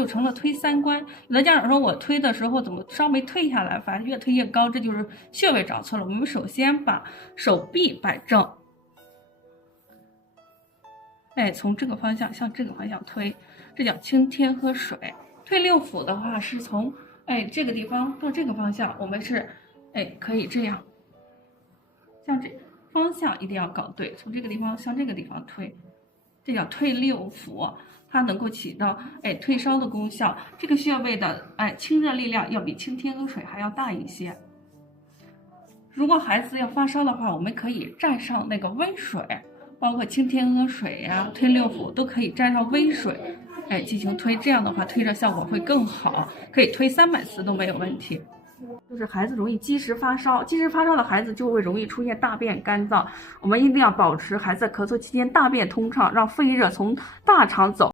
就成了推三关。有的家长说我推的时候怎么稍微退下来，反正越推越高，这就是穴位找错了。我们首先把手臂摆正，从这个方向向这个方向推，这叫清天河水。推六腑的话是从这个地方到这个方向，我们是可以这样，像这方向一定要搞对，从这个地方向这个地方推，这叫推六腑，它能够起到退烧的功效。这个穴位的清热力量要比清天河水还要大一些。如果孩子要发烧的话，我们可以蘸上那个温水，包括清天河水呀、推六腑都可以蘸上温水，进行推，这样的话推热效果会更好，可以推300次都没有问题。就是孩子容易积食发烧，积食发烧的孩子就会容易出现大便干燥，我们一定要保持孩子咳嗽期间大便通畅，让肺热从大肠走。